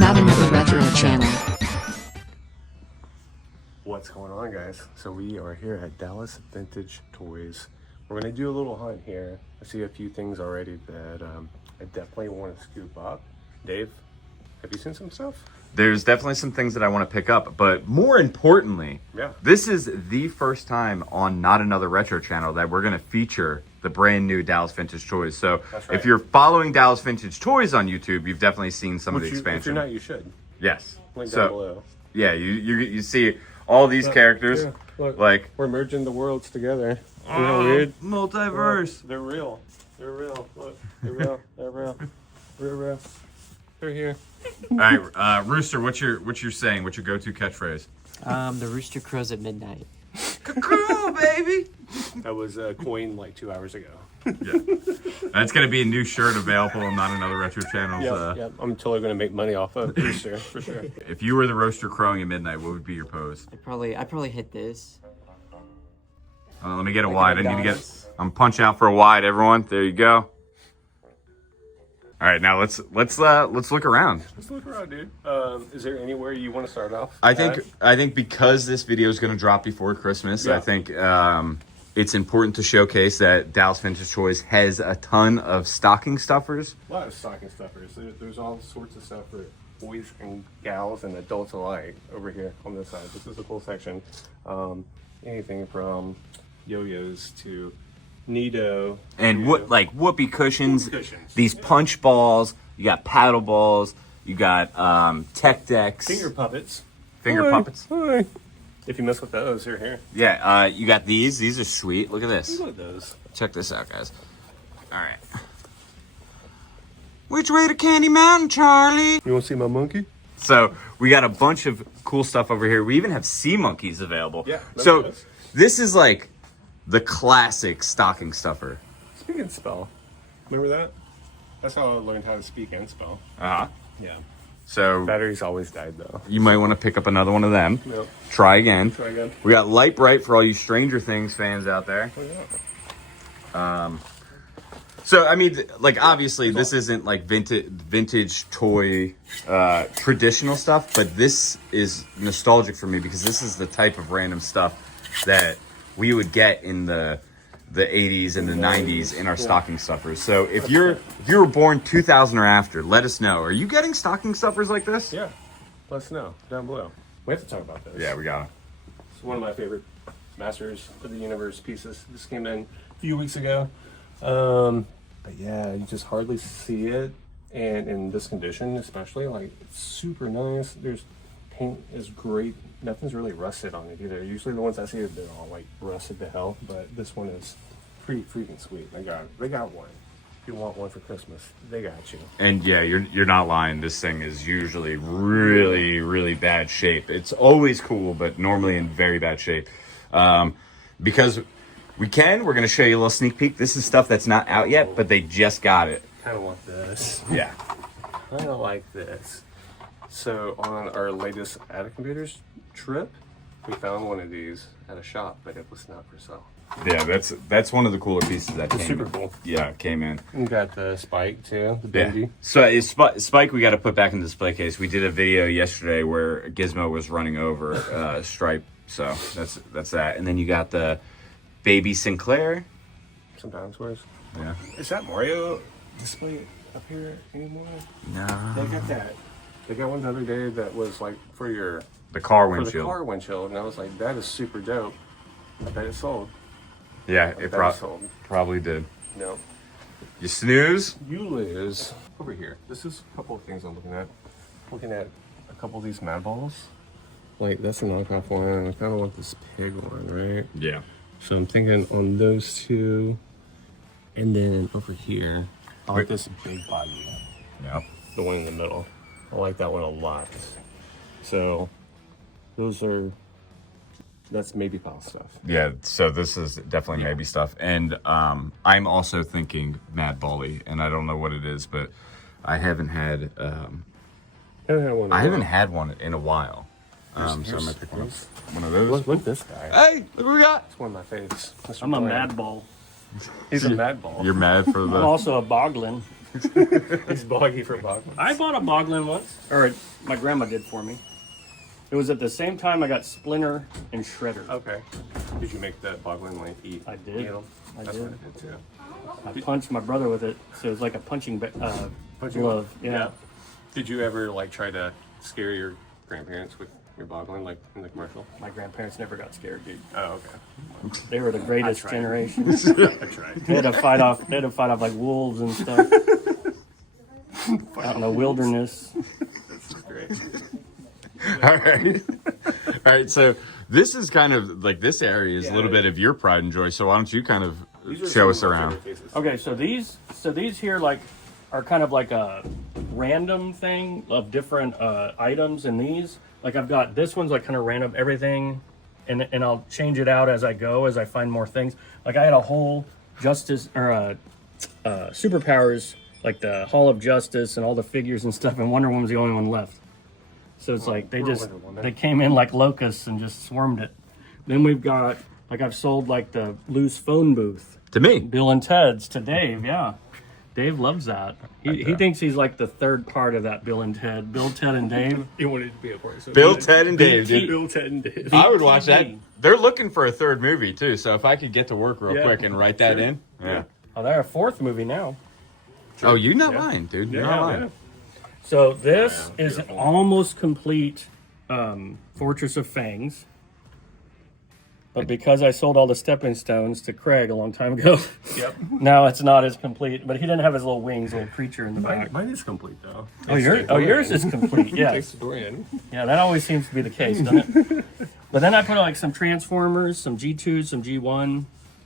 Notanotherretrochannel. What's going on, guys? So we are here at Dallas Vintage Toys. We're gonna do a little hunt here. I see a few things already that I definitely want to scoop up. Dave, have you seen some stuff? There's definitely some things that I want to pick up, but more importantly, this is the first time on Not Another Retro channel that we're going to feature the brand new Dallas Vintage Toys. So if you're following Dallas Vintage Toys on YouTube, you've definitely seen some of the expansion. If you're not, you should. Yes. Link down below. Yeah, you see all these characters. Yeah. Look, like we're merging the worlds together. Isn't that weird? Multiverse. Look, they're real. They're real. Look, they're real. They're real. Real. They're here. All right, Rooster, what's your saying? What's your go-to catchphrase? The rooster crows at midnight. Cuckoo, baby. That was coined like 2 hours ago. Yeah, that's gonna be a new shirt available on Not Another Retro channel. Yep. I'm totally gonna make money off of Rooster for sure. If you were the rooster crowing at midnight, what would be your pose? I'd probably hit this. Let me get a wide. I need to get. I'm punching out for a wide, everyone. There you go. All right, now let's look around. Let's look around, dude. Is there anywhere you want to start off? I think because this video is going to drop before Christmas, I think it's important to showcase that Dallas Vintage Toys has a ton of stocking stuffers. A lot of stocking stuffers. There's all sorts of stuff for boys and gals and adults alike over here on this side. This is a cool section. Anything from yo-yos to Nido and whoopee cushions, these punch balls, you got paddle balls, you got tech decks, finger puppets. Hi. If you mess with those, they're here. Yeah, you got these are sweet. Look at this. Look at those. Check this out, guys. All right, which way to Candy Mountain, Charlie? You want to see my monkey? So we got a bunch of cool stuff over here. We even have sea monkeys available. Yeah. So this is like the classic stocking stuffer. Speak and spell. Remember that? That's how I learned how to speak and spell. Uh-huh. Yeah. So batteries always died though. You might want to pick up another one of them. Yep. Try again. Try again. We got Light Bright for all you Stranger Things fans out there. Oh, yeah. So I mean, like obviously this isn't like vintage toy traditional stuff, but this is nostalgic for me because this is the type of random stuff that we would get in the 80s and the 90s in our stocking stuffers. So if you were born 2000 or after, let us know. Are you getting stocking stuffers like this? Yeah. Let us know down below. We have to talk about this. Yeah, we got it. It's one of my favorite Masters of the Universe pieces. This came in a few weeks ago. But yeah, you just hardly see it. And in this condition, especially, like, it's super nice. There's paint is great. Nothing's really rusted on it either. Usually the ones I see, they're all like rusted to hell, but this one is pretty freaking sweet. They got one. If you want one for Christmas, they got you. And yeah, you're not lying. This thing is usually really bad shape. It's always cool, but normally in very bad shape. Because we're going to show you a little sneak peek. This is stuff that's not out yet, but they just got it. Kind of want this. Yeah. Kind of like this. So on our latest Attic Computers trip, we found one of these at a shop, but it was not for sale. Yeah, that's one of the cooler pieces that came super in. Cool. Yeah, came in. You got the Spike too, the Benji. Yeah. So Spike we got to put back in the display case. We did a video yesterday where Gizmo was running over Stripe. So that's that. And then you got the Baby Sinclair. Sometimes wears. Yeah. Is that Mario display up here anymore? No. They got that. They got one the other day that was like for the car For windshield. the car windshield, and I was like, that is super dope. I bet it sold. Yeah, it sold. probably did. No. You snooze? You lose. Over here. This is a couple of things I'm looking at. Looking at a couple of these Mad Balls. Like, that's a knockoff one. I kind of want this pig one, right? Yeah. So I'm thinking on those two. And then over here, I like this big body. Yeah. The one in the middle. I like that one a lot. So that's maybe pile stuff. Yeah, so this is definitely maybe stuff. And I'm also thinking Mad Bally, and I don't know what it is, but I haven't had I haven't had one in a while. So I might pick one of those. Look at this guy. Hey, look what we got. It's one of my faves. I'm a mad ball. He's a mad ball. You're mad for the... I'm also a boglin. It's boggy for Boglin. I bought a Boglin once, or my grandma did for me. It was at the same time I got Splinter and Shredder. Okay. Did you make that Boglin like eat? I did. You know? I That's did. what I did too. I punched my brother with it, so it was like a punching glove. Yeah. Did you ever like try to scare your grandparents with your Boglin like in the commercial? My grandparents never got scared, dude. Oh, okay. They were the greatest tried. generation. I tried. They had to fight off. They had to fight off like wolves and stuff out in the wilderness. This is great. All right. All right. So this is kind of like this area is a little bit of your pride and joy. So why don't you kind of show us around? Okay, so these here like are kind of like a random thing of different items in these. Like I've got this one's like kind of random everything, and I'll change it out as I go as I find more things. Like I had a whole Justice or superpowers like the Hall of Justice and all the figures and stuff, and Wonder Woman's the only one left. So it's like they came in like locusts and just swarmed it. Then we've got like I've sold like the loose phone booth. To me. Bill and Ted's to Dave, yeah. Dave loves that. He thinks he's like the third part of that Bill and Ted. Bill, Ted, and Dave. You wanted to be a part. So Bill, Ted, and Dave, dude. Bill, Ted, and Dave. I would watch that. They're looking for a third movie too, so if I could get to work real quick and write that in. Yeah. Oh, they're a fourth movie now. Oh, you're not lying, dude. You're not lying. So this is an almost complete Fortress of Fangs. But because I sold all the stepping stones to Craig a long time ago, now it's not as complete. But he didn't have his little wings, little creature in the back. Mine is complete though. Yours is complete. Yeah, Takes the door in. yeah, that always seems to be the case, doesn't it? But then I put like some Transformers, some G2s, some G1.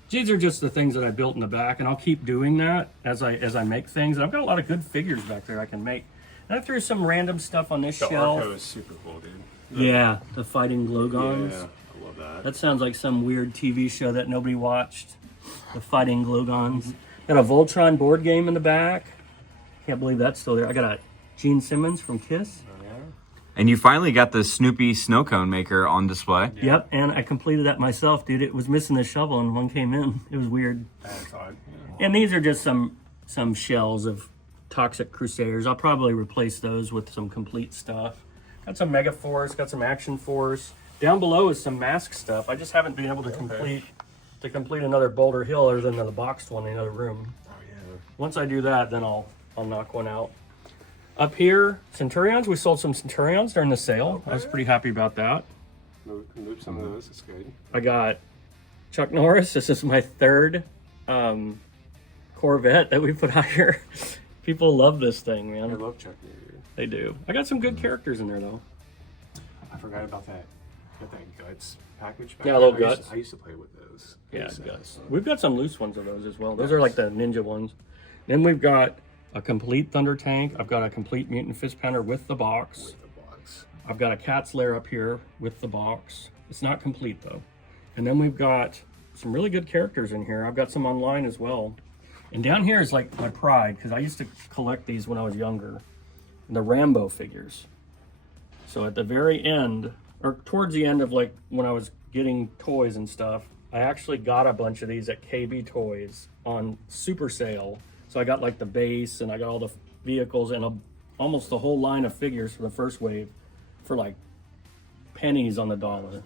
These are just the things that I built in the back, and I'll keep doing that as I make things. And I've got a lot of good figures back there I can make. And I threw some random stuff on this The shelf. Arco is super cool, dude. Yeah, the fighting Glogons. Yeah, I love that. That sounds like some weird TV show that nobody watched. The fighting Glogons. Got a Voltron board game in the back. Can't believe that's still there. I got a Gene Simmons from Kiss. And you finally got the Snoopy snow cone maker on display. Yep, and I completed that myself, dude. It was missing the shovel and one came in. It was weird. That's odd. Yeah. And these are just some shells of Toxic Crusaders. I'll probably replace those with some complete stuff. Got some Mega Force, got some Action Force. Down below is some mask stuff. I just haven't been able to complete another Boulder Hill other than the boxed one in another room. Oh yeah. Once I do that, then I'll knock one out. Up here, Centurions. We sold some Centurions during the sale. I was pretty happy about that. Move some of those. It's good. I got Chuck Norris. This is my third Corvette that we put out here. People love this thing, I man. love Chuck Norris. They do. I got some good characters in there, though. I forgot about that. Got that guts package. Back Yeah, there. little I guts. I used to play with those. Yeah, Those, guts. We've got some loose ones of those as well. Those are like the ninja ones. Then we've got a complete Thunder Tank. I've got a complete Mutant Fist Pounder with the box. With the box. I've got a Cat's Lair up here with the box. It's not complete though. And then we've got some really good characters in here. I've got some online as well. And down here is like my pride because I used to collect these when I was younger. The Rambo figures. So at the very end, or towards the end of like when I was getting toys and stuff, I actually got a bunch of these at KB Toys on super sale. So I got like the base and I got all the vehicles and almost the whole line of figures for the first wave for like pennies on the dollar.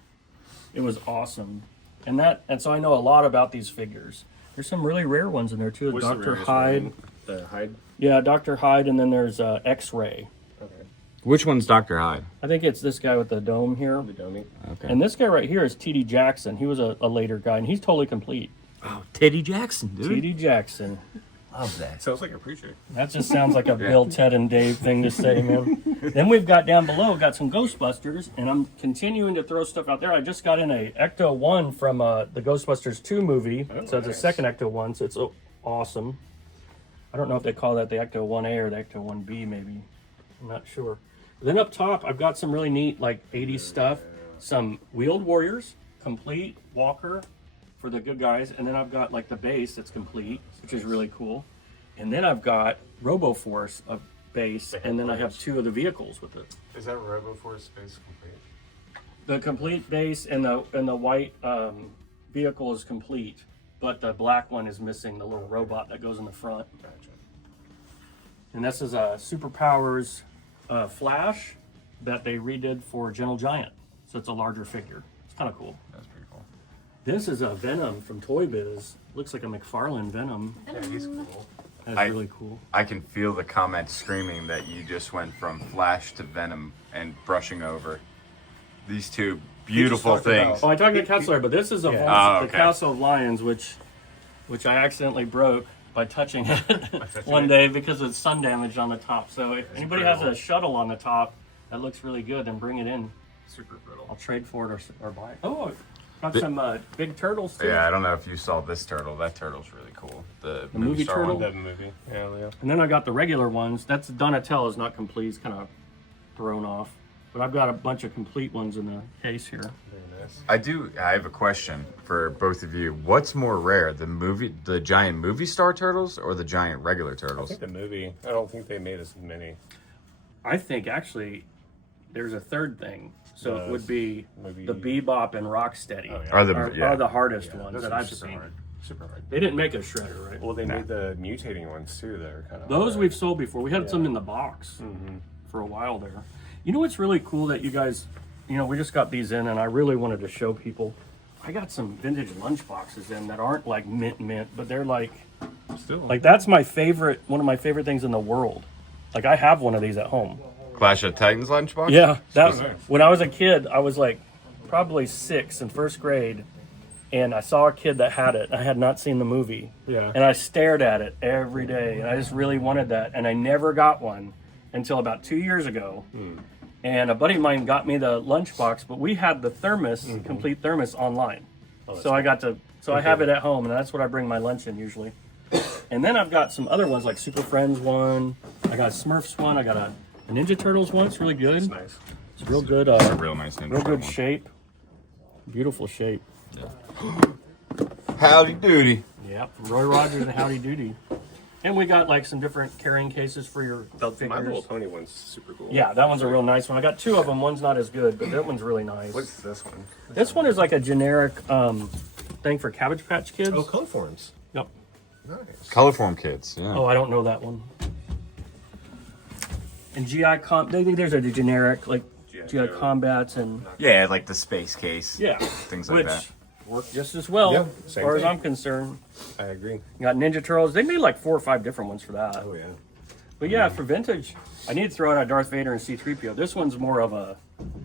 It was awesome. And so I know a lot about these figures. There's some really rare ones in there too. What's the Dr. rarest Hyde. one? The Hyde. Yeah, Dr. Hyde, and then there's X-Ray. Okay. Which one's Dr. Hyde? I think it's this guy with the dome here. The dummy. Okay. And this guy right here is T.D. Jackson. He was a later guy, and he's totally complete. Oh, Teddy Jackson, dude. T.D. Jackson. Love that. Sounds like a preacher. That just sounds like a Bill, Ted, and Dave thing to say, man. Then we've got down below, got some Ghostbusters, and I'm continuing to throw stuff out there. I just got in a Ecto 1 from the Ghostbusters 2 movie. So it's a second Ecto 1, so it's awesome. I don't know if they call that the Ecto 1A or the Ecto 1B, maybe. I'm not sure. Then up top, I've got some really neat, like, 80s stuff. Some Wheeled Warriors, complete, Walker for the good guys. And then I've got, like, the base that's complete, which is really cool. And then I've got RoboForce, a base, and then I have two of the vehicles with it. Is that RoboForce Space complete? The complete base and the white vehicle is complete, but the black one is missing the little robot that goes in the front. Gotcha. And this is a Superpowers Flash that they redid for Gentle Giant. So it's a larger figure. It's kind of cool. That's pretty cool. This is a Venom from Toy Biz. Looks like a McFarlane Venom. Yeah, he's cool. That's really cool. I can feel the comments screaming that you just went from Flash to Venom and brushing over these two beautiful talked about- things. Oh, I talked to Kessler, but this is a Oh, the okay. Castle of Lions, which I accidentally broke by touching it one day because of sun damage on the top. So if anybody has a shuttle on the top that looks really good, then bring it in. Super brittle. I'll trade for it or buy it. Oh, got some big turtles too. Yeah, I don't know if you saw this turtle. That turtle's really cool. The movie star turtle? one. That movie. Yeah, yeah. And then I got the regular ones. That's Donatello's not complete. He's kind of thrown off. But I've got a bunch of complete ones in the case here. Very nice. I have a question for both of you. What's more rare, the giant movie star turtles or the giant regular I turtles? think the movie. I don't think they made as many. I think actually there's a third thing. So it would be maybe- the Bebop and Rocksteady Oh, yeah. are the hardest ones Those that are I've super seen. hard. Super hard. They didn't make a shredder, right? Well, they made the mutating ones too. That are kind of Those we've sold before. We had some in the box Mm-hmm. for a while there. You know what's really cool that you guys, we just got these in and I really wanted to show people. I got some vintage lunch boxes in that aren't like mint, but they're like still that's one of my favorite things in the world. Like I have one of these at home. Clash of Titans lunchbox? Yeah, nice. When I was a kid, I was like probably 6 in first grade, and I saw a kid that had it. I had not seen the movie, Yeah. and I stared at it every day, and I just really wanted that, and I never got one until about 2 years ago. And a buddy of mine got me the lunchbox, but we had the thermos, complete thermos online, so I got to. So I have it at home, and that's what I bring my lunch in usually. And then I've got some other ones like Super Friends one. I got a Smurfs one. I got a Ninja Turtles one. It's really good. It's nice. It's real good. Real nice Ninja Real Turtle good one. shape. Beautiful shape. Howdy doody. Yep. Roy Rogers and Howdy Doody. And we got like some different carrying cases for your My figures. Little Pony one's super cool. Yeah, that one's a real nice one. I got 2 of them. One's not as good, but that one's really nice. What's this one? This one is like a generic thing for Cabbage Patch Kids. Oh, color forms. Yep. Nice. Colorform kids, yeah. Oh, I don't know that one. And GI there's a generic like GI Joe. Combats and Yeah, like the space case. yeah, Things like which that. work just as well Yeah, as same far as thing. I'm concerned. I agree. You got Ninja Turtles. They made like 4 or 5 different ones for that. Oh yeah. But yeah, for vintage, I need to throw out Darth Vader and C-3PO. This one's more of a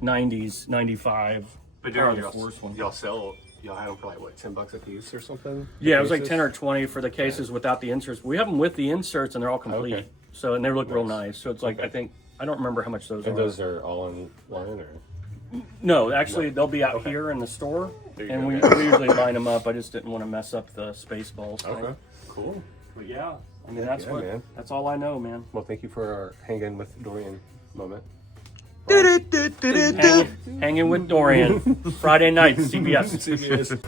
90s, 95. But Probably y'all, the worst one. y'all have them for like what, $10 a piece or something? Yeah, it was like Pieces? 10 or 20 for the cases without the inserts. We have them with the inserts and they're all complete. Okay. So, and they look real nice. So it's like, I don't remember how much those And are. those are all in line, or? No, actually, they'll be out here in the store. There you And go. we usually line them up. I just didn't want to mess up the Spaceballs thing. Okay. Cool. But yeah, I mean, that's Yeah, man. that's all I know, man. Well, thank you for our hang-in with Dorian moment. Hanging with Dorian. Friday night, CBS.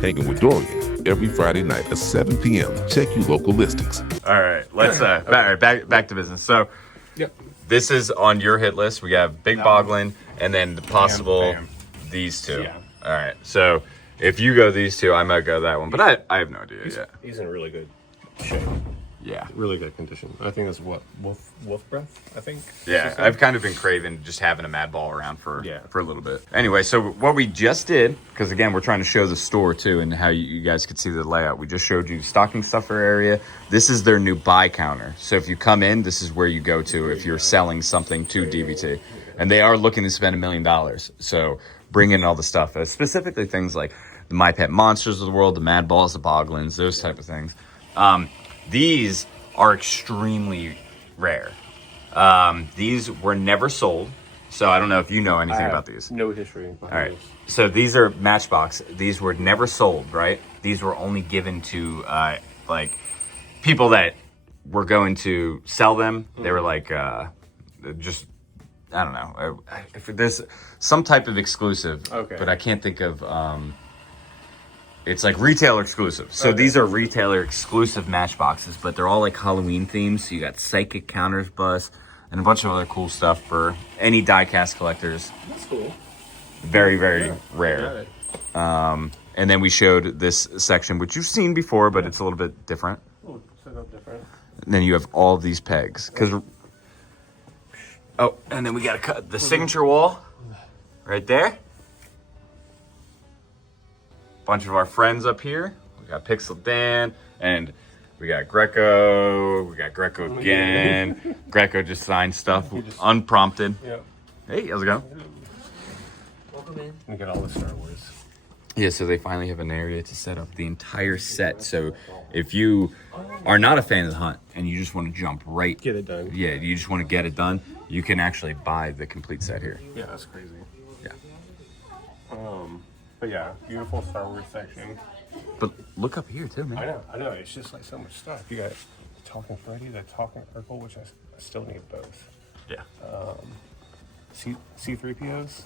Hanging with Dorian every Friday night at 7 p.m. Check your local listings. All right, let's back to business. So, Yep. this is on your hit list. We have Big Boglin and then the possible Bam. these 2. Yeah. All right. So, if you go these 2, I might go that one, but I have no idea yet. He's in really good shape. Yeah. Really good condition. I think that's what wolf breath. I think. Yeah, I've kind of been craving just having a mad ball around for Yeah. a little bit. Anyway, so what we just did, because again, we're trying to show the store too and how you guys could see the layout. We just showed you stocking stuffer area. This is their new buy counter. So if you come in, this is where you go to if you're selling something to DVT. And they are looking to spend $1 million. So bring in all the stuff, specifically things like the My Pet Monsters of the world, the Mad Balls, the Boglins, those type of things. These are extremely rare. These were never sold, so I don't know if you know anything about these. No history. All right, so these are Matchbox. These were never sold, right? These were only given to like people that were going to sell them. They were like just I don't know. If there's some type of exclusive, Okay. but I can't think of. It's like retailer exclusive. So these are retailer exclusive Matchboxes, but they're all like Halloween themed. So you got psychic counters bus and a bunch of other cool stuff for any die-cast collectors. That's cool. Very, very Got rare. it. And then we showed this section, which you've seen before, but it's a little bit different. Oh, set up different. And then you have all these pegs. Oh, and then we gotta cut the signature wall right there. Bunch of our friends up here. We got Pixel Dan, and we got Greco. We got Greco again. Greco just signed stuff unprompted. Yep. Hey, how's it going? Welcome in. We got all the Star Wars. Yeah, so they finally have an area to set up the entire set. So if you are not a fan of the hunt and you just want to jump right, Get it done. yeah, you just want to get it done, you can actually buy the complete set here. Yeah, that's crazy. Yeah. But yeah, beautiful Star Wars section. But look up here too, man. I know. It's just like so much stuff. You got the Talking Freddy, the Talking Urkel, which I still need both. Yeah. C3POs.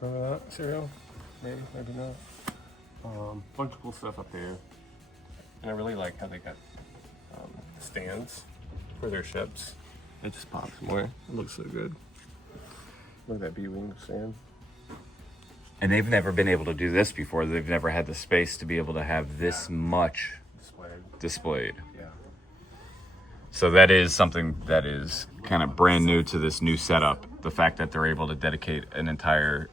Remember that cereal? Maybe not. Bunch of cool stuff up there. And I really like how they got stands for their ships. It just pops more. It looks so good. Look at that B-wing stand. And they've never been able to do this before. They've never had the space to be able to have this much displayed. Yeah. So that is something that is kind of brand new to this new setup. The fact that they're able to dedicate an entire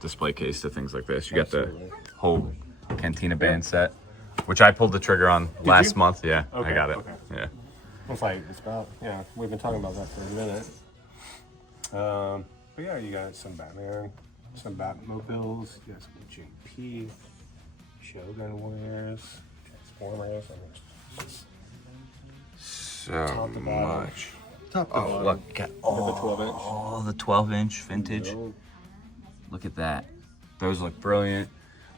display case to things like this. You got the whole Cantina band set, which I pulled the trigger on last month. Yeah, Okay, I got it. okay. Yeah. It's about, yeah, we've been talking about that for a minute. But yeah, you got some Batman, some Batmobiles, you got some JP, Shogun Wares, Transformers, and it's just So top to bottom. much. Top to Oh, bottom. look, got Look at the 12 inch. all the 12-inch vintage. Look at that. Those look brilliant.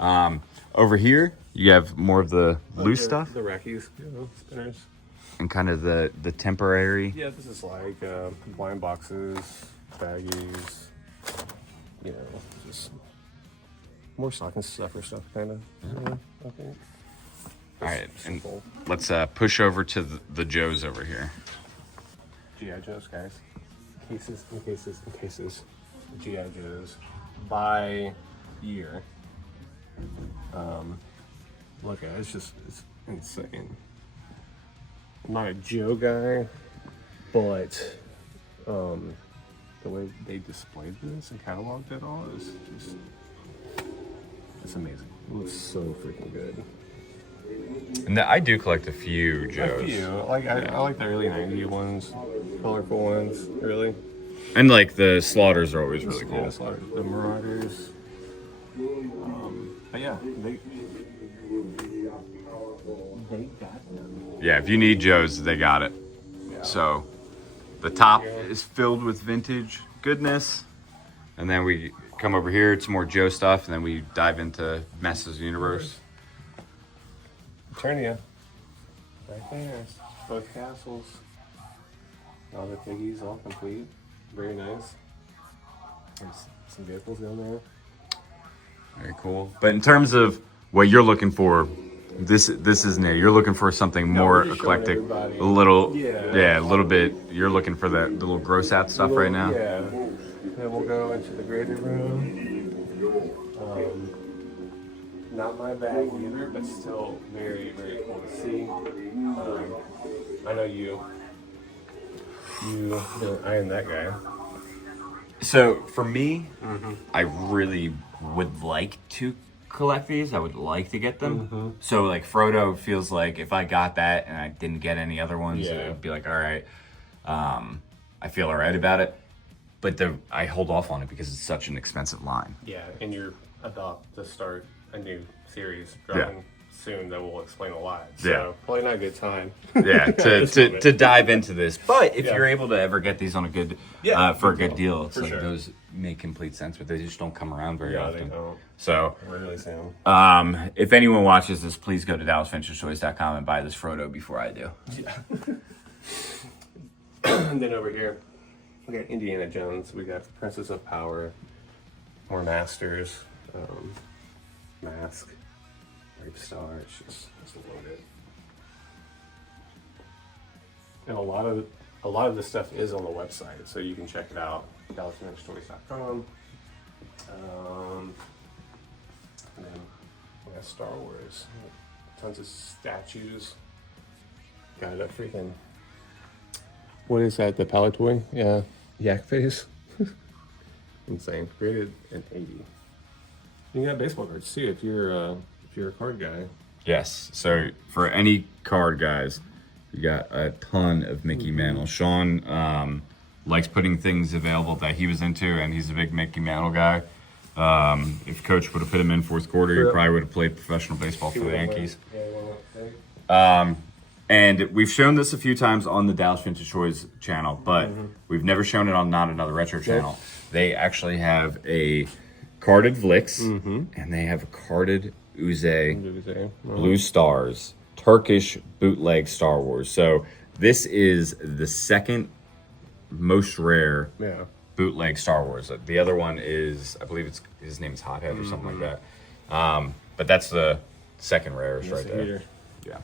Over here, you have more of the loose stuff The Rackies, spinners. and kind of the temporary. Yeah, this is like blind boxes, baggies, just more stocking stuffer stuff, kind of. Yeah, I think. All right, and Simple. let's push over to the Joes over here. G.I. Joes, guys. Cases. G.I. Joes. By year. Look at it. It's insane. I'm not a Joe guy, but the way they displayed this and cataloged it all is just, it's amazing. It looks so freaking good. And I do collect a few Joes. A few. I like the early 90s ones, colorful ones, really. And like the slaughters are always really cool. Yeah, the Marauders. But yeah, they got them. Yeah, if you need Joes, they got it. Yeah. So the top is filled with vintage goodness. And then we come over here, it's more Joe stuff, and then we dive into Masters Universe. Eternia. Right there. Both castles. All the piggies all complete. Very nice. There's some vehicles down there. Very cool. But in terms of what you're looking for, this isn't it. You're looking for something more we're just showing eclectic, everybody. a little, Yeah. a little bit. You're looking for the little gross out stuff right now. Yeah. Then we'll go into the graded room. Not my bag either, but still very, very cool to see. I know you I am that guy. So for me, I really would like to collect these. I would like to get them. So like Frodo feels like if I got that and I didn't get any other ones, Yeah. it would be like, all right, I feel all right about it. But I hold off on it because it's such an expensive line. Yeah, and you're about to start a new series dropping soon that will explain a lot. So Yeah. probably not a good time. Yeah, to dive into this. But if Yeah. you're able to ever get these on a good for a good deal, it's For like sure. those make complete sense, but they just don't come around very Yeah, they often. don't. So Really soon. if anyone watches this, please go to DallasVintageToys.com and buy this Frodo before I do. And then over here, we got Indiana Jones. We got Princess of Power, more Masters, Mask, Rape Star. It's just loaded. And a lot of this stuff is on the website, so you can check it out. DallasVintageToys.com. And then we got Star Wars. Tons of statues. Got a freaking what is that? The Palatoy? Yeah. Yak face. Insane. Graded an 80. You got baseball cards too if you're a card guy. Yes. So for any card guys, you got a ton of Mickey Mantle. Sean likes putting things available that he was into, and he's a big Mickey Mantle guy. If Coach would have put him in fourth quarter, he probably would have played professional baseball for the Yankees. And we've shown this a few times on the Dallas Vintage Toys channel, but we've never shown it on Not Another Retro channel. They actually have a carded Vlix, and they have a carded Uze Blue Stars Turkish bootleg Star Wars. So this is the second most rare bootleg Star Wars. The other one is, I believe it's his name is Hothead or something like that. But that's the second rarest right there. Yeah.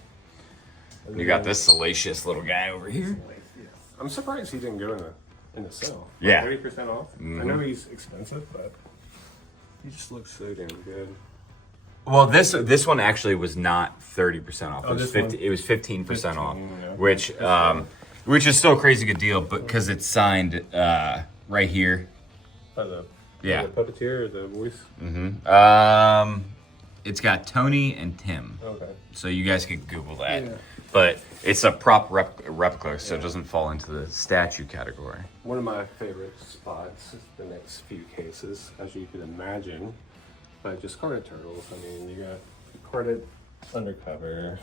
You got this salacious little guy over here. I'm surprised he didn't go in the sale. Yeah. 30% off. I know he's expensive, but he just looks so damn good. Well, this one actually was not 30% off. It was 15% off, yeah. which is still a crazy good deal, but because it's signed right here. The puppeteer or the voice? It's got Tony and Tim. Okay. So you guys can Google that. Yeah. But it's a prop replica, so it doesn't fall into the statue category. One of my favorite spots is the next few cases, as you can imagine. But just carded turtles. I mean, you got carded undercover,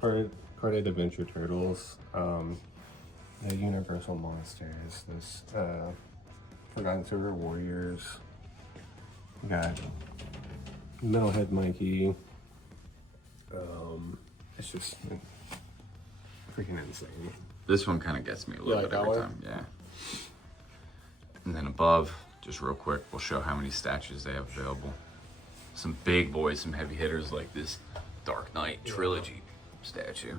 carded adventure turtles, the universal monsters, this Forgotten Silver Warriors. You got Metalhead Mikey. It's just freaking insane. This one kind of gets me a little bit every time. Yeah. And then above, just real quick, we'll show how many statues they have available. Some big boys, some heavy hitters like this Dark Knight trilogy statue.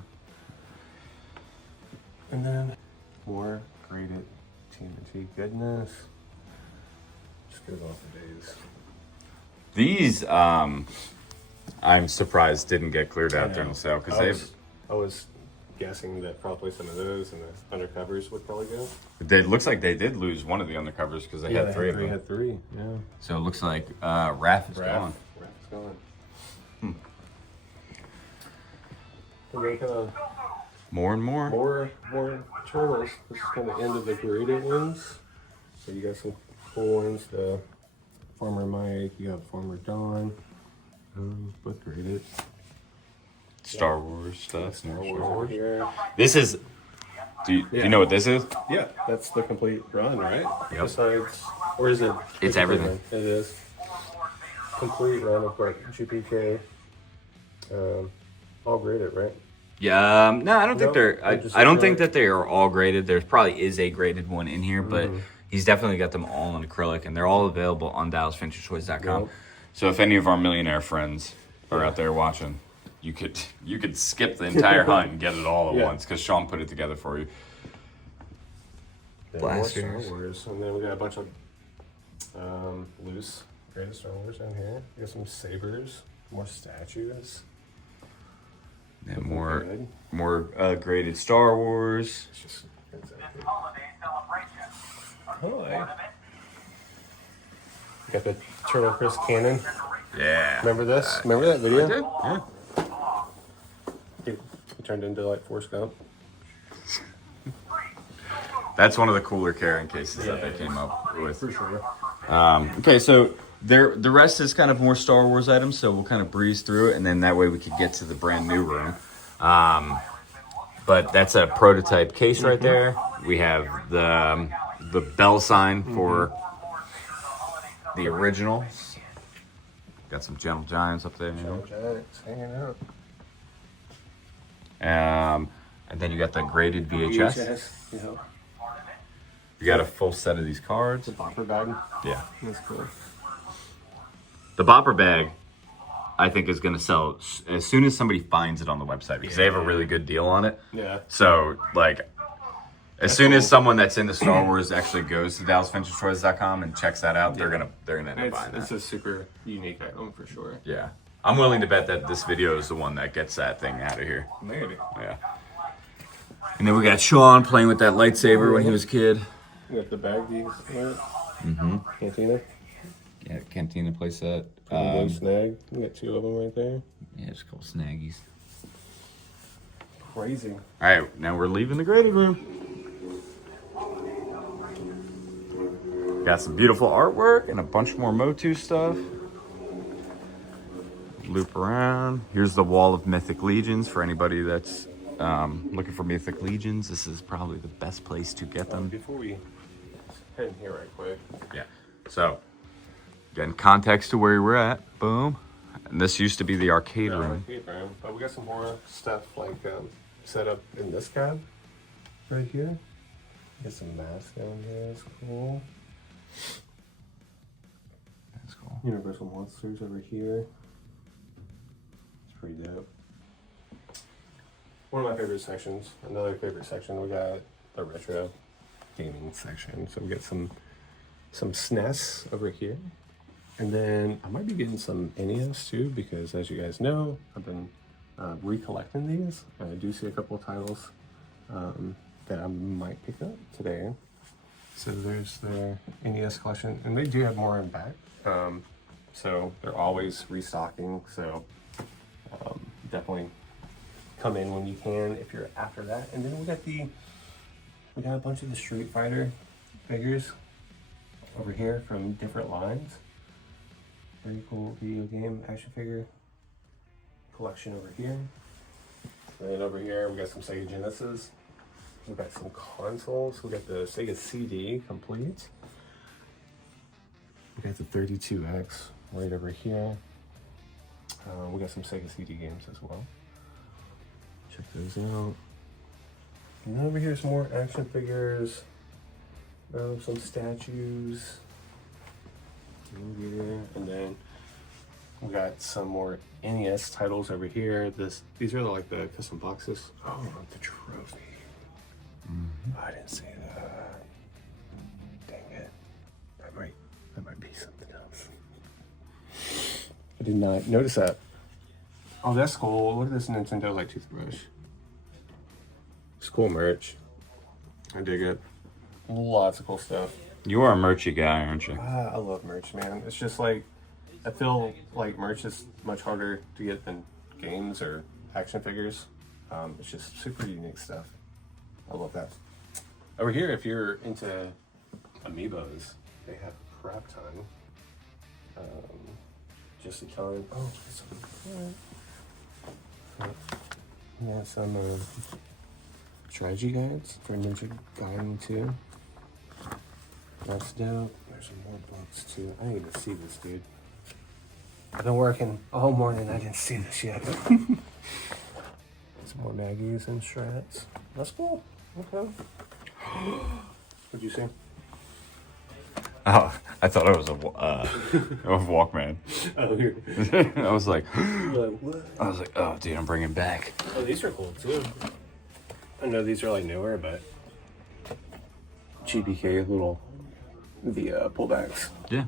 And then more graded TMNT goodness. Just goes off for days. These, I'm surprised didn't get cleared out during the sale because I was guessing that probably some of those and the undercovers would probably go. It looks like they did lose one of the undercovers because they had three of them. They had three, yeah. So it looks like Raph is gone. Raph is gone. We're gonna more and more. More turtles. This is kind of the end of the graded ones. So you got some cool ones. The Farmer Mike, you got Farmer Don. Both graded. Star Wars stuff. Star Wars over here. This is. Do you know what this is? Yeah, that's the complete run, right? Yep. Besides, or is it? It's everything. Run? It is. Complete run of like GPK. All graded, right? Yeah. No, I don't think they're. I don't think that they are all graded. There probably is a graded one in here, but he's definitely got them all in acrylic, and they're all available on DallasVintageToys.com. Yep. So if any of our millionaire friends are out there watching, you could skip the entire hunt and get it all at once because Sean put it together for you. Blasters. Star Wars, and then we got a bunch of loose graded Star Wars down here. We got some sabers, more statues. And more graded Star Wars. It's just Hi. Got the Turtle Chris cannon. Yeah. Remember this? Remember that video? I did. Yeah. He turned into like Forrest Gump. That's one of the cooler carrying cases that they came up with. For sure. Okay, so the rest is kind of more Star Wars items, so we'll kind of breeze through it, and then that way we could get to the brand new room. But that's a prototype case right there. We have the bell sign for the original. Got some Gentle Giants up there. Gentle Giants hanging out. And then you got the graded VHS. Yeah. You got a full set of these cards. The bopper bag. Yeah. That's cool. The bopper bag, I think, is going to sell as soon as somebody finds it on the website because they have a really good deal on it. Yeah. So, like, as soon as someone that's into Star Wars actually goes to DallasVintageToys.com and checks that out, they're gonna end up buying that. It's a super unique item for sure. Yeah. I'm willing to bet that this video is the one that gets that thing out of here. Maybe. Yeah. And then we got Sean playing with that lightsaber when he was a kid. We got the bag these. Cantina. Yeah, Cantina playset. Blue snag. We got 2 of them right there. Yeah, just a couple snaggies. Crazy. All right, now we're leaving the grading room. Got some beautiful artwork and a bunch more Motu stuff. Loop around. Here's the wall of Mythic Legions for anybody that's looking for Mythic Legions. This is probably the best place to get them. Before we head in here right quick. Yeah. So, again, context to where we're at. Boom. And this used to be the arcade room. But we got some more stuff like set up in this cab right here. Get some masks down here. That's cool. That's cool. Universal Monsters over here. It's pretty dope. One of my favorite sections. Another favorite section. We got the retro gaming section. So we got some SNES over here. And then I might be getting some NES too, because as you guys know, I've been recollecting these. I do see a couple of titles that I might pick up today. So there's their NES collection, and they do have more in back. So they're always restocking. So definitely come in when you can if you're after that. And then we got a bunch of the Street Fighter figures over here from different lines. Very cool video game action figure collection over here. And then over here we got some Sega Genesis. We got some consoles. We got the Sega CD complete. We got the 32X right over here. We got some Sega CD games as well. Check those out. And then over here some more action figures. Some statues. Here. And then we got some more NES titles over here. These are like the custom boxes. Oh, the trophy. I didn't see that. Dang it. That might be something else. I did not notice that. Oh, that's cool. Look at this Nintendo light toothbrush. It's cool merch. I dig it. Lots of cool stuff. You are a merchy guy, aren't you? I love merch, man. It's just like, I feel like merch is much harder to get than games or action figures. It's just super unique stuff. I love that. Over here, if you're into amiibos, they have crap ton. Just a ton. Oh, yeah, some strategy guides for Ninja Gaiden 2. That's dope. There's some more books too. I need to see this, dude. I've been working all morning. I didn't see this yet. Some more Maggies and strats. That's cool. Okay. What'd you see? Oh, I thought it was a Walkman. Oh, here. I was like, oh, dude, I'm bringing back. Oh, these are cool too. I know these are like newer, but GBK little pullbacks. Yeah.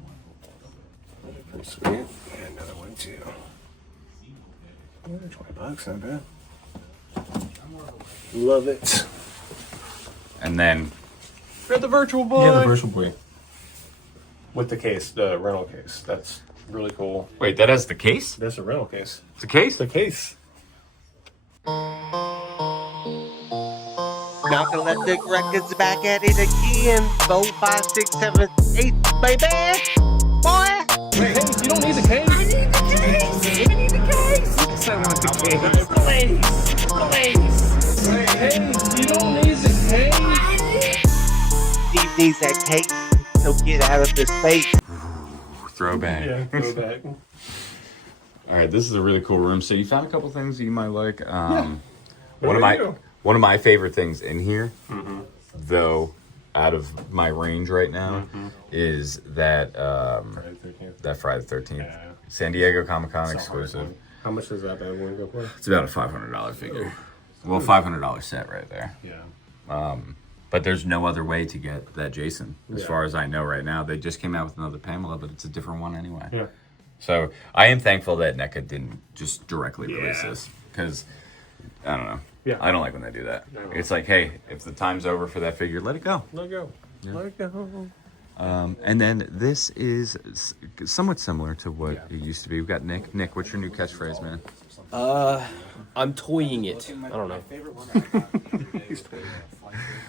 Pretty sweet. And another one too. $20, not bad. Love it. And then we got the Virtual Boy. Yeah, the Virtual Boy. With the case, the rental case. That's really cool. Wait, that has the case? That's a rental case. It's a case? The case. Narcoleptic Records back at it again. 4, 5, 6, 7, 8, baby. Boy. Hey, you don't need the case. I need the case. I need the case. Yes, I want the case. Please. Hey, you don't need the case. Steve needs that case. So get out of this space. Throwback. Yeah, throwback. All right, this is a really cool room. So you found a couple things that you might like. One of my favorite things in here, though, out of my range right now, is that Friday the 13th, Yeah. San Diego Comic-Con exclusive. How much does that bad one go for? It's about a $500 figure. Well, $500 set right there. Yeah. But there's no other way to get that Jason, as Yeah. far as I know right now. They just came out with another Pamela, but it's a different one anyway. Yeah. So I am thankful that NECA didn't just directly release Yeah. this, because I don't know. Yeah. I don't like when they do that. No. It's like, hey, if the time's over for that figure, let it go. Let it go. Let it go. And then this is somewhat similar to what Yeah. it used to be. We've got Nick. Nick, what's your new catchphrase, man? I'm toying it. I don't know.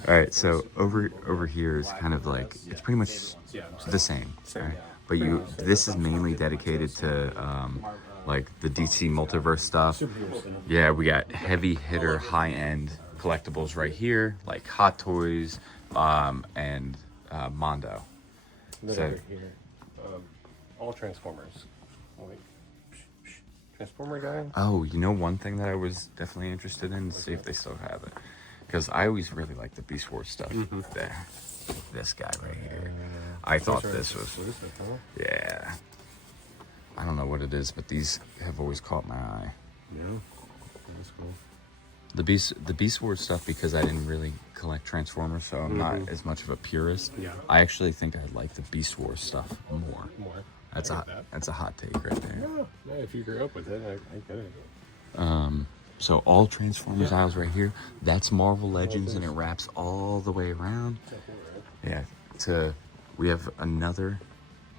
All right, so over here is kind of like it's pretty much the same, right? But this is mainly dedicated to like the DC multiverse stuff. Yeah, we got heavy hitter, high end collectibles right here, like Hot Toys, and Mondo. Then So- over here, all Transformers. Like, Transformer guy. Oh, you know one thing that I was definitely interested in, see if they still have it, because I always really like the Beast Wars stuff. There, this guy right here. I thought this was, yeah. I don't know what it is, but these have always caught my eye. Yeah, that's cool. The Beast Wars stuff, because I didn't really collect Transformers, so I'm not as much of a purist. Yeah. I actually think I like the Beast Wars stuff more. More. That's I a get that. that's a hot take right there. Yeah, if you grew up with it, I get it. So all Transformers aisles right here. That's Marvel Legends, and it wraps all the way around. Yeah. We have another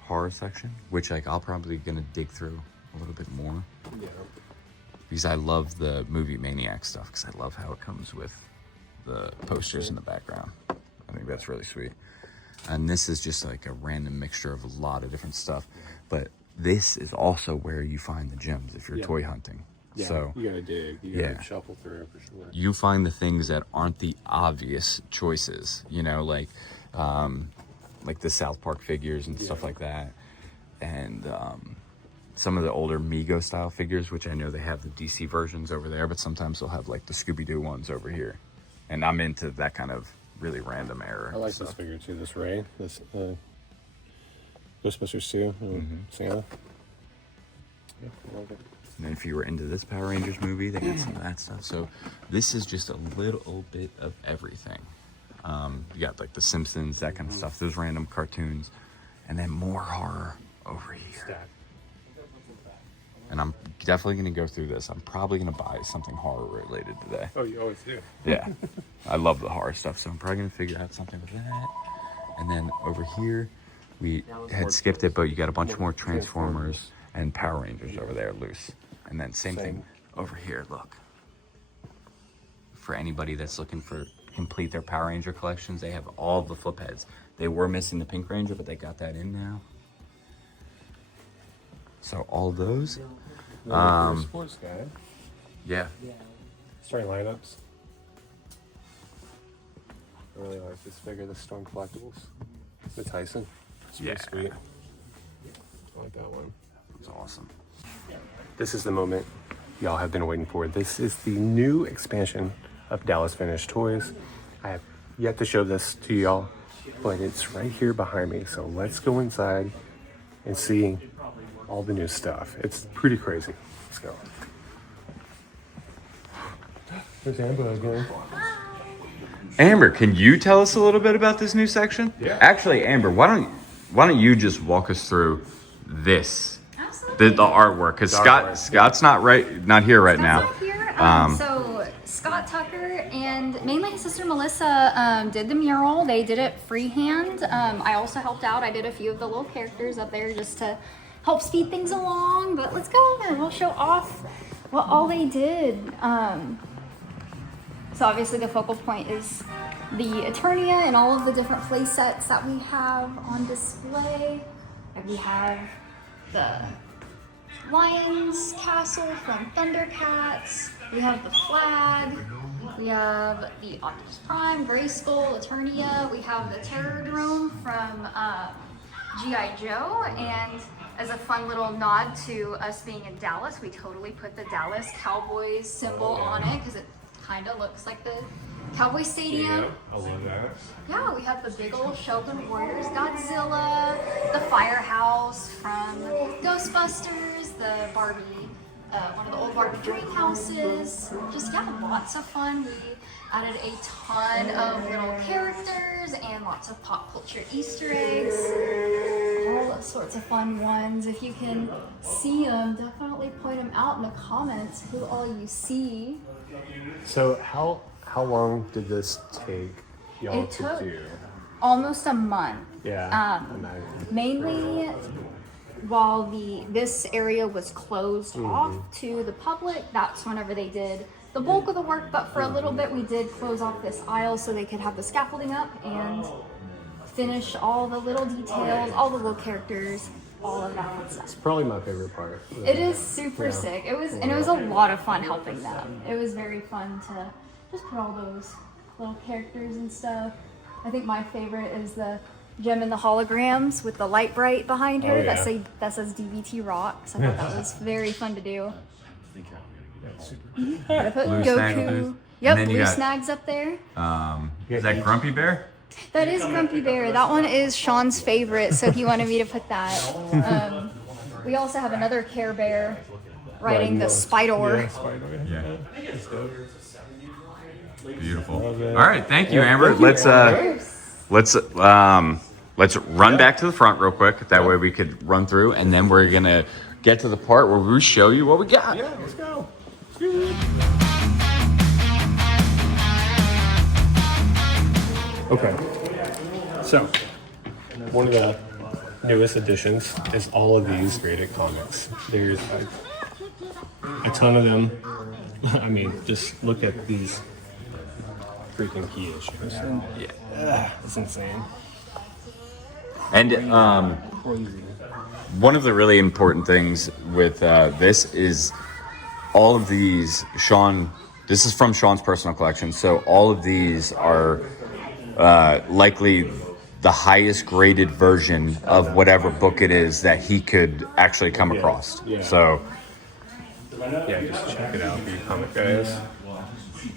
horror section, which like I'll probably gonna dig through a little bit more. Yeah. Because I love the movie Maniac stuff, because I love how it comes with the posters in the background. I think that's really sweet. And this is just like a random mixture of a lot of different stuff. But this is also where you find the gems if you're toy hunting. Yeah, So you gotta dig. You gotta shuffle through for sure. you find the things that aren't the obvious choices, you know, like the South Park figures and stuff like that. And some of the older Mego style figures, which I know they have the DC versions over there, but sometimes they'll have like the Scooby-Doo ones over here. And I'm into that kind of really random era. I like stuff. this figure too. This Ray, this Ghostbusters 2, Santa. Yeah, I like it. And then if you were into this Power Rangers movie, they got some of that stuff. So this is just a little bit of everything. You got like the Simpsons, that kind of stuff, those random cartoons, and then more horror over here. Stack. And I'm definitely going to go through this. I'm probably going to buy something horror related today. Oh, you always do. Yeah, I love the horror stuff, so I'm probably going to figure out something with that. And then over here, we had skipped it, but you got a bunch more Transformers and Power Rangers over there loose. And then same thing over here, look. For anybody that's looking for complete their Power Ranger collections, they have all the flip heads. They were missing the Pink Ranger, but they got that in now. So all those, Sports guy. yeah. Starting lineups. I really like this figure, the Storm Collectibles. The Tyson. It's pretty sweet. I like that one. It's awesome. This is the moment y'all have been waiting for. This is the new expansion of Dallas Vintage Toys. I have yet to show this to y'all, but it's right here behind me. So let's go inside and see all the new stuff. It's pretty crazy. Let's go. There's Amber again. Amber, can you tell us a little bit about this new section? Yeah. Actually, Amber, why don't you just walk us through this, Absolutely. the artwork? Because Scott's not here right now. Scott's not here. So Scott Tucker and mainly his sister Melissa did the mural. They did it freehand. I also helped out. I did a few of the little characters up there just to help speed things along. But let's go over and we'll show off what all they did. So obviously the focal point is the Eternia and all of the different play sets that we have on display. And we have the Lion's Castle from Thundercats. We have the flag. We have the Optimus Prime, Grayskull, Eternia. We have the Terror Drone from G.I. Joe. And as a fun little nod to us being in Dallas, we totally put the Dallas Cowboys symbol on it because it kind of looks like the Cowboy Stadium. I love that. Yeah, we have the big old Shogun Warriors, Godzilla, the Firehouse from Ghostbusters, the Barbie, one of the old Barbie dream houses. Just, yeah, lots of fun. We added a ton of little characters and lots of pop culture Easter eggs. All sorts of fun ones. If you can see them, definitely point them out in the comments who all you see. So how long did this take y'all It to took do? almost a month. Yeah. Mainly while this area was closed off to the public, that's whenever they did the bulk of the work, but for a little bit we did close off this aisle so they could have the scaffolding up and finish all the little details, all the little characters, all of that fun stuff. Probably my favorite part. It is super sick. It was a lot of fun helping them. It was very fun to just put all those little characters and stuff. I think my favorite is the gem in the holograms with the light bright behind her that says DVT rocks. I thought that was very fun to do. I put Blue Goku. Snaggletooth. Yep, And then you Blue got- Snags up there. Is that Grumpy Bear? That is Grumpy Bear. That one is Sean's favorite, so he wanted me to put that. We also have another Care Bear riding the Spider. Yeah. Beautiful. All right, thank you, Amber. Let's run back to the front real quick. That way we could run through, and then we're gonna get to the part where we show you what we got. Yeah, let's go. Okay. So, one of the newest additions is all of these graded comics. There's a ton of them. I mean, just look at these freaking key issues. Yeah, it's insane. And Crazy. one of the really important things with this is all of these, Sean, this is from Sean's personal collection, so all of these are likely the highest graded version of whatever book it is that he could actually come across. Yeah. So Yeah, just check it out, you comic guys.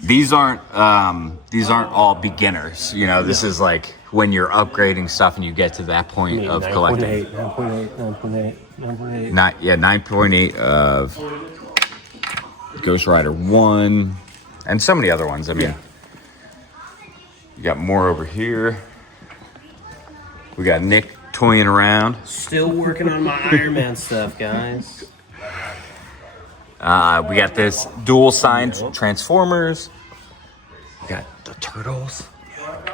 these aren't all beginners. You know, this is like when you're upgrading stuff and you get to that point of collecting. 9.8. 9.8 of Ghost Rider 1 and so many other ones. I mean, you got more over here. We got Nick toying around. Still working on my Iron Man stuff, guys. We got this dual signed Transformers. We got the Turtles.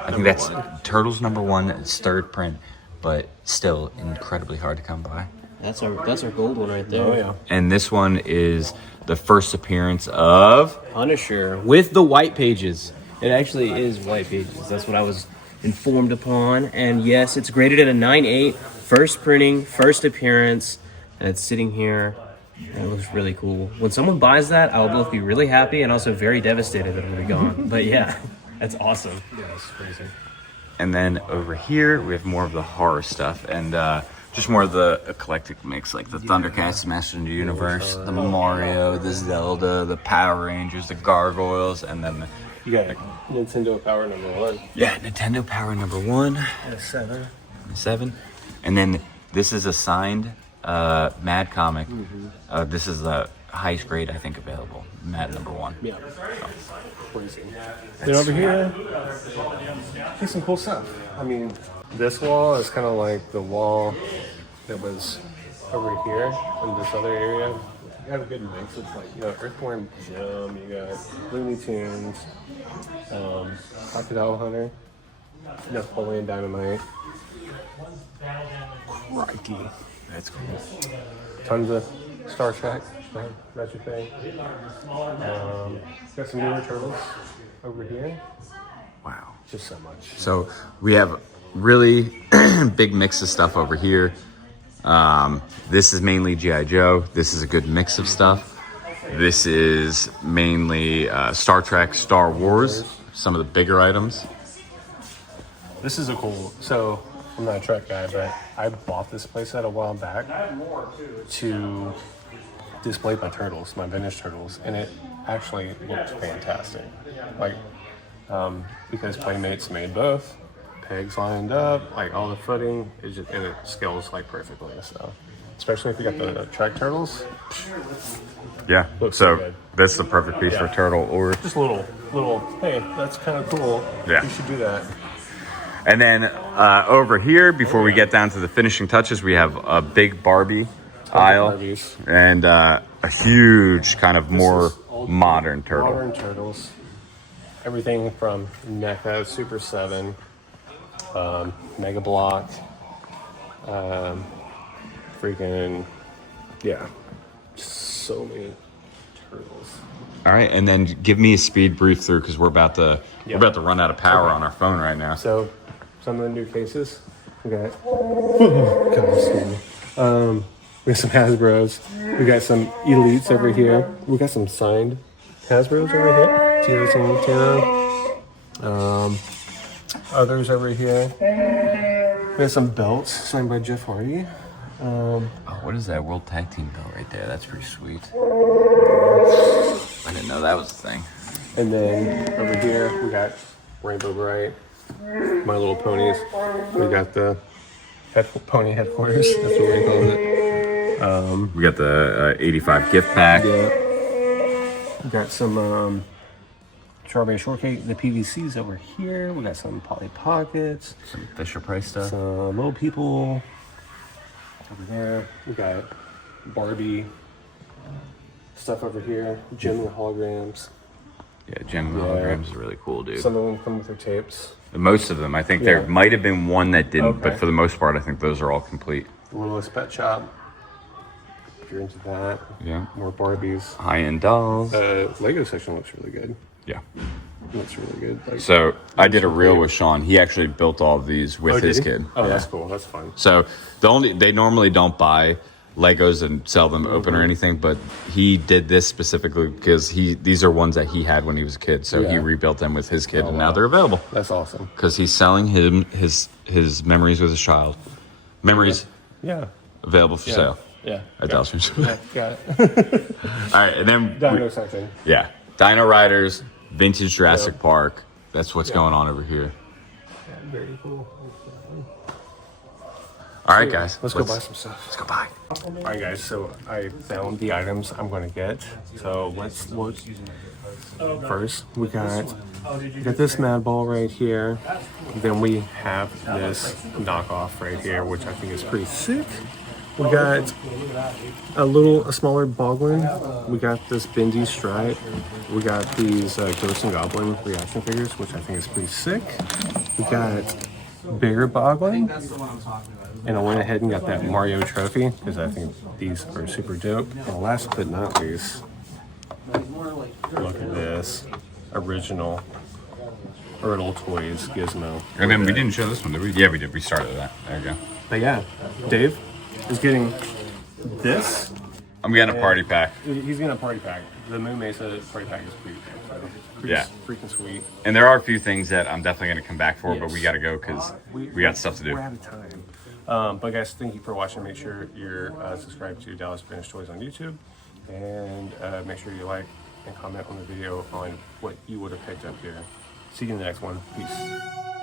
I think that's Turtles #1. It's third print, but still incredibly hard to come by. That's our gold one right there. Oh yeah. And this one is the first appearance of Punisher with the white pages. It actually is white pages. That's what I was informed upon. And yes, it's graded at a 9.8. First printing, first appearance, and it's sitting here. And it looks really cool. When someone buys that, I'll both be really happy and also very devastated that it'll be gone. But yeah, that's awesome. Yeah, it's crazy. And then over here, we have more of the horror stuff and just more of the eclectic mix, like the Thundercats, Masters of the Universe, the Mario, the Zelda, the Power Rangers, the Gargoyles, and then You got Nintendo Power #1. Nintendo Power #1, 7. And then this is a signed Mad comic. This is the highest grade, I think, available. Mad #1. Yeah. Crazy. Then over here, here's some cool stuff. I mean, this wall is kind of like the wall that was over here in this other area. You have a good mix. It's like, you know, Earthworm Jim, you got Looney Tunes, Crocodile Hunter, Napoleon Dynamite. Crikey. That's cool. Tons of Star Trek. That's your thing. Got some newer turtles over here. Wow. Just so much. So we have really big mix of stuff over here. This is mainly G.I. Joe. This is a good mix of stuff. This is mainly Star Trek, Star Wars, some of the bigger items. This is a cool. So I'm not a Trek guy, but I bought this playset a while back to display my turtles, my vintage turtles, and it actually looked fantastic. Like, because Playmates made both, pegs lined up, like all the footing, and it scales like perfectly. So, especially if you got the Trek turtles, Yeah. Looks so So good. that's the perfect piece for turtle or. just a little. Hey, that's kind of cool. Yeah. You should do that. And then over here, before we get down to the finishing touches, we have a big Barbie aisle Barbies. and a huge kind of more All modern turtle. Modern turtles. Everything from NECA, Super 7, Mega Block, freaking, yeah, so many turtles. All right, and then give me a speed brief through because we're about to run out of power on our phone right now. So, some of the new cases, we got, God, excuse me. We got some Hasbros, we got some Elites over here, we got some signed Hasbros over here, others over here. We got some belts signed by Jeff Hardy. Oh, what is that World Tag Team belt right there? That's pretty sweet. I didn't know that was a thing. And then over here we got Rainbow Bright, My Little Ponies. We got the Pony Headquarters. That's what we call it. We got the 85 gift pack. Yeah. We got some strawberry shortcake. The PVCs over here. We got some Polly Pockets. Some Fisher Price stuff. Some Little People over there. We got Barbie stuff over here. Jim and the holograms. Yeah, Jim holograms is really cool, dude. Some of them come with their tapes. Most of them. I think there might have been one that didn't, but Okay. for the most part, I think those are all complete. Littlest Pet Shop. If you're into that. Yeah. More Barbies. High-end dolls. Lego section looks really good. Yeah. Looks really good. Like, So I did a reel with Sean. He actually built all of these with his did he? kid. Oh, Yeah. that's cool. That's fun. So they normally don't buy Legos and sell them open or anything, but he did this specifically because these are ones that he had when he was a kid. So he Yeah. rebuilt them with his kid, and now wow. they're available That's awesome. because he's selling his memories with his child. Memories Yeah. available for sale Yeah. at Dollar Tree. Got it. All right, and then Dino section. yeah, Dino Riders, vintage Jurassic Park. That's what's going on over here. Very cool. All right, guys, Let's go buy some stuff. Let's go buy. All right, guys. So I found the items I'm going to get. So let's look. First, we got this Mad Ball right here. Then we have this knockoff right here, which I think is pretty sick. We got a smaller Boglin. We got this Bendy Stripe. We got these Ghost and Goblin reaction figures, which I think is pretty sick. We got bigger Boglin. And I went ahead and got that Mario trophy because I think these are super dope. And last but not least, look at this original Ertl Toys Gizmo. And then we didn't show this one, did we? Yeah, we did. We started that. There you go. But yeah, Dave is getting this. I'm getting a party pack. He's getting a party pack. The Moon Mesa party pack is pretty freaking sweet. And there are a few things that I'm definitely going to come back for, but we got to go because we got stuff to do. We're out of time. But guys, thank you for watching. Make sure you're subscribed to Dallas Spanish Toys on YouTube. And make sure you like and comment on the video on what you would have picked up here. See you in the next one. Peace.